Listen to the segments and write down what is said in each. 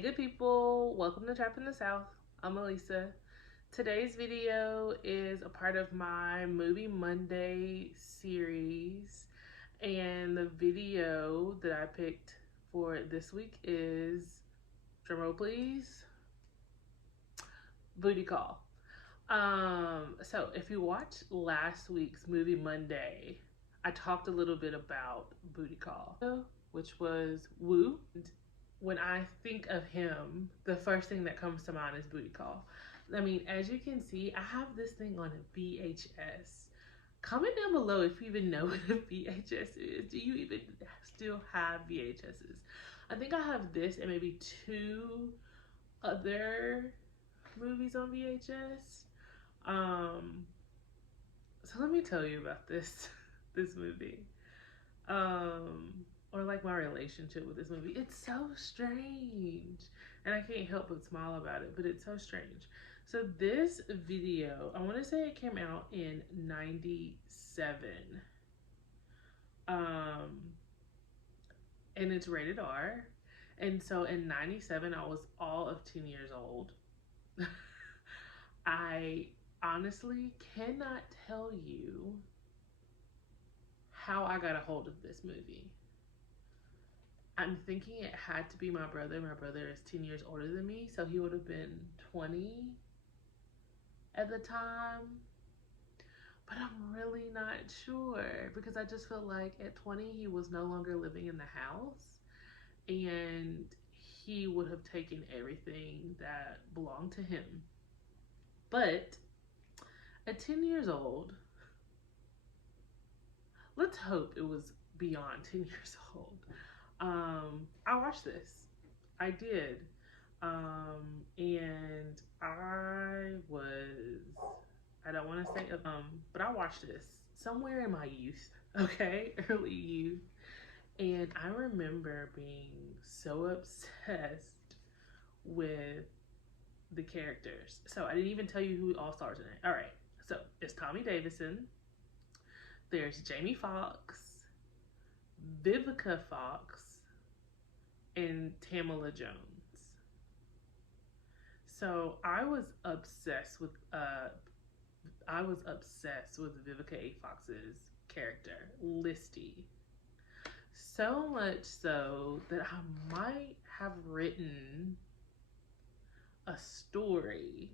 Hey good people, welcome to Trapped in the South. I'm Alisa. Today's video is a part of my Movie Monday series, and the video that I picked for this week is, drumroll please, Booty Call. So if you watched last week's Movie Monday, I talked a little bit about Booty Call, which was Woo. When I think of him, the first thing that comes to mind is Booty Call. I mean, as you can see, I have this thing on a VHS. Comment down below if you even know what a VHS is. Do you even still have VHSs? I think I have this and maybe two other movies on VHS. So let me tell you about this movie. Or like my relationship with this movie. It's so strange. And I can't help but smile about it, but it's so strange. So this video, I want to say it came out in 97. And it's rated R. And so in 97, I was all of 10 years old. I honestly cannot tell you how I got a hold of this movie. I'm thinking it had to be my brother. My brother is 10 years older than me, so he would have been 20 at the time. But I'm really not sure because I just feel like at 20 he was no longer living in the house and he would have taken everything that belonged to him. But at 10 years old, let's hope it was beyond 10 years old. I watched this. I did. And I don't want to say, but I watched this somewhere in my youth, okay? Early youth. And I remember being so obsessed with the characters. So I didn't even tell you who all stars in it. All right. So it's Tommy Davidson. There's Jamie Foxx, Vivica Fox, and Tamala Jones. So I was obsessed with Vivica A. Fox's character, Listy. So much so that I might have written a story,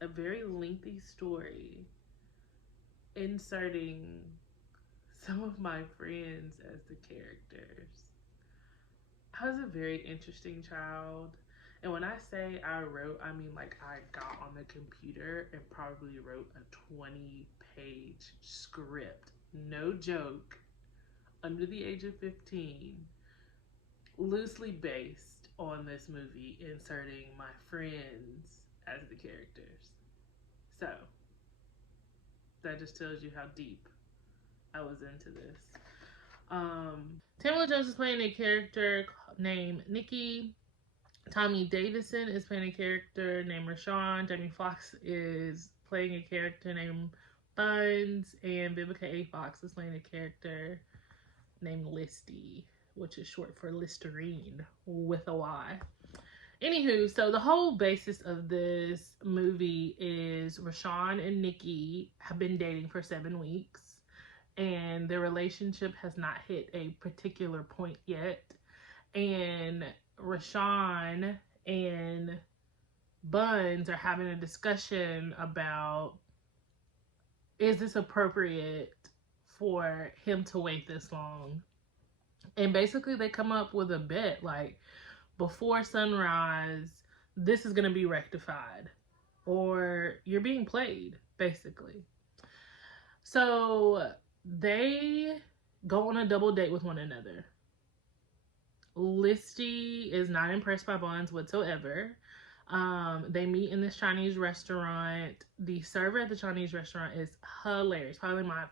a very lengthy story, inserting some of my friends as the characters. I was a very interesting child. And when I say I wrote, I mean like I got on the computer and probably wrote a 20-page script, no joke, under the age of 15, loosely based on this movie, inserting my friends as the characters. So that just tells you how deep I was into this. Tamala Jones is playing a character named Nikki. Tommy Davidson is playing a character named Rashawn. Jamie Foxx is playing a character named Buns. And Vivica A. Fox is playing a character named Listy, which is short for Listerine with a Y. Anywho, so the whole basis of this movie is Rashawn and Nikki have been dating for 7 weeks. And their relationship has not hit a particular point yet. And Rashawn and Buns are having a discussion about, is this appropriate for him to wait this long? And basically they come up with a bet, like, before sunrise, this is going to be rectified, or you're being played, basically. So they go on a double date with one another. Listy is not impressed by Buns whatsoever. They meet in this Chinese restaurant. The server at the Chinese restaurant is hilarious. Probably my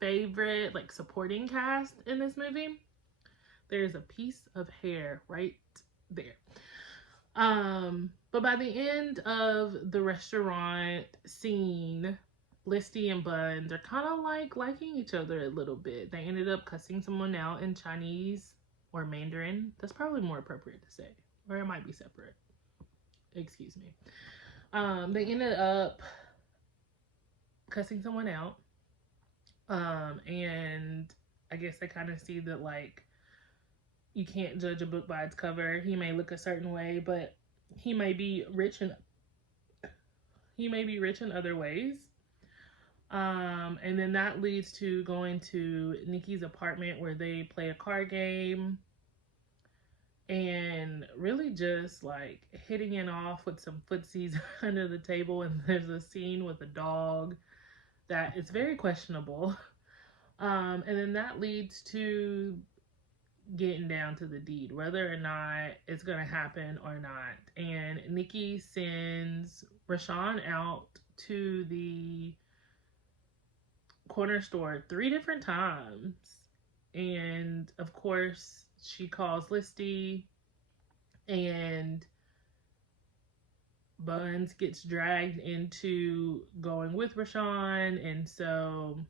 favorite supporting cast in this movie. There's a piece of hair right there. But by the end of the restaurant scene, Listy and Buns are kind of liking each other a little bit. They ended up cussing someone out in Chinese or Mandarin. That's probably more appropriate to say. or it might be separate. Excuse me. They ended up cussing someone out. And I guess they kind of see that, like, you can't judge a book by its cover. He may look a certain way, but he may be rich in other ways. And then that leads to going to Nikki's apartment where they play a card game and really just like hitting it off with some footsies under the table. And there's a scene with a dog that is very questionable. And then that leads to getting down to the deed, whether or not it's going to happen or not. And Nikki sends Rashawn out to the corner store 3 different times. And of course, she calls Listy, and Buns gets dragged into going with Rashawn. And so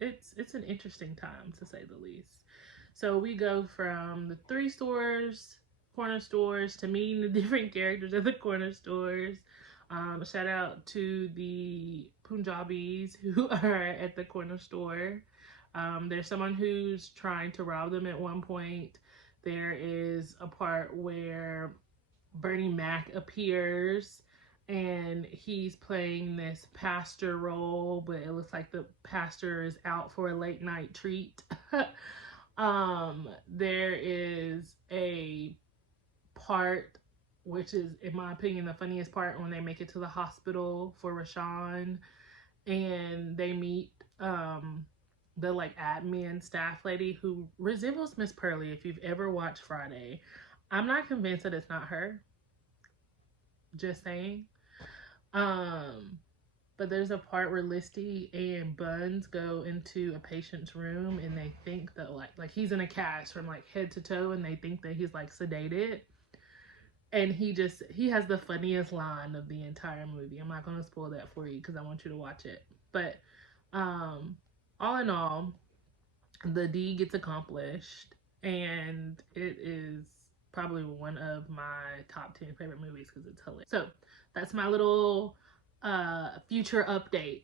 it's an interesting time, to say the least. So we go from the 3 corner stores, to meeting the different characters at the corner stores. Shout out to the Punjabis who are at the corner store. There's someone who's trying to rob them at one point. There is a part where Bernie Mac appears and he's playing this pastor role, but it looks like the pastor is out for a late night treat. There is a part, which is, in my opinion, the funniest part, when they make it to the hospital for Rashawn and they meet the like admin staff lady who resembles Miss Pearly. If you've ever watched Friday, I'm not convinced that it's not her. Just saying. But there's a part where Listy and Buns go into a patient's room and they think that like he's in a cast from like head to toe, and they think that he's like sedated. And he has the funniest line of the entire movie. I'm not going to spoil that for you because I want you to watch it. But all in all, the deed gets accomplished, and it is probably one of my top 10 favorite movies because it's hilarious. So that's my little future update.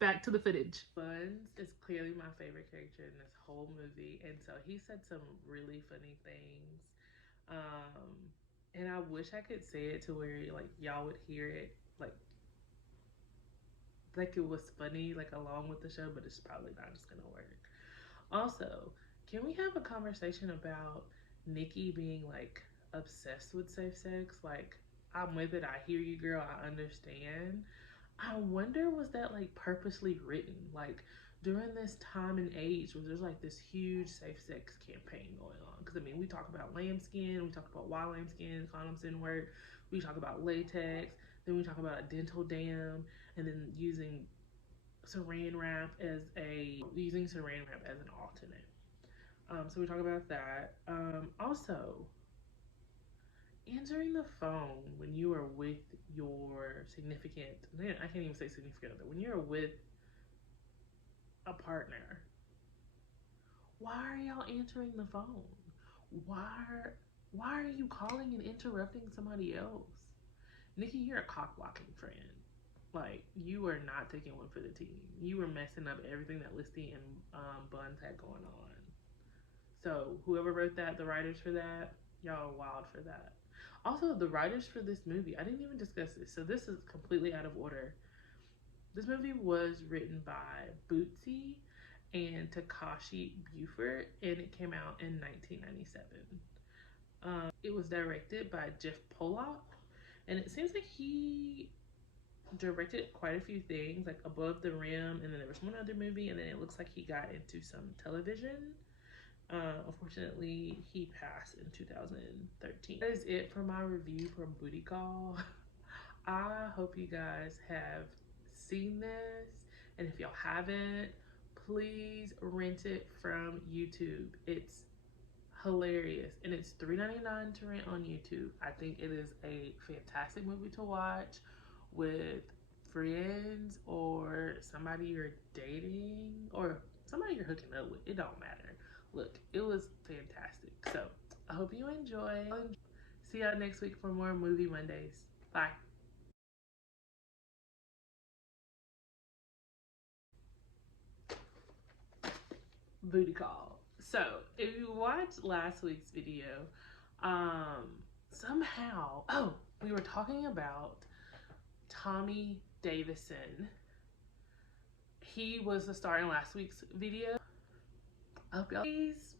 Back to the footage. Buns is clearly my favorite character in this whole movie, and so he said some really funny things. And I wish I could say it to where like y'all would hear it like it was funny, like along with the show, but it's probably not just gonna work. Also, can we have a conversation about Nikki being like obsessed with safe sex? Like, I'm with it, I hear you, girl, I understand. I wonder, was that like purposely written? Like during this time and age where there's like this huge safe sex campaign going on. Because I mean, we talk about lambskin, we talk about why lambskin, condoms didn't work, we talk about latex, then we talk about a dental dam, and then using saran wrap as an alternate. So we talk about that. Also, answering the phone when you are with your significant, I can't even say significant other, when you're with a partner, why are y'all answering the phone? Why are you calling and interrupting somebody else? Nikki, you're a cock blocking friend. Like, you are not taking one for the team. You were messing up everything that Listy and Buns had going on. So whoever wrote that, the writers for that, y'all are wild for that. Also, the writers for this movie, I didn't even discuss this, so this is completely out of order. This movie was written by Bootsy and Takashi Buford, and it came out in 1997. It was directed by Jeff Pollock, and it seems like he directed quite a few things, like Above the Rim, and then there was one other movie, and then it looks like he got into some television. Unfortunately, he passed in 2013. That is it for my review from Booty Call. I hope you guys have seen this, and if y'all haven't, please rent it from YouTube. It's hilarious, and it's $3.99 to rent on YouTube. I think it is a fantastic movie to watch with friends or somebody you're dating or somebody you're hooking up with. It don't matter. Look, it was fantastic. So I hope you enjoy. See y'all next week for more Movie Mondays. Bye. Booty call. So if you watched last week's video, somehow, we were talking about Tommy Davidson. He was the star in last week's video. I hope y'all please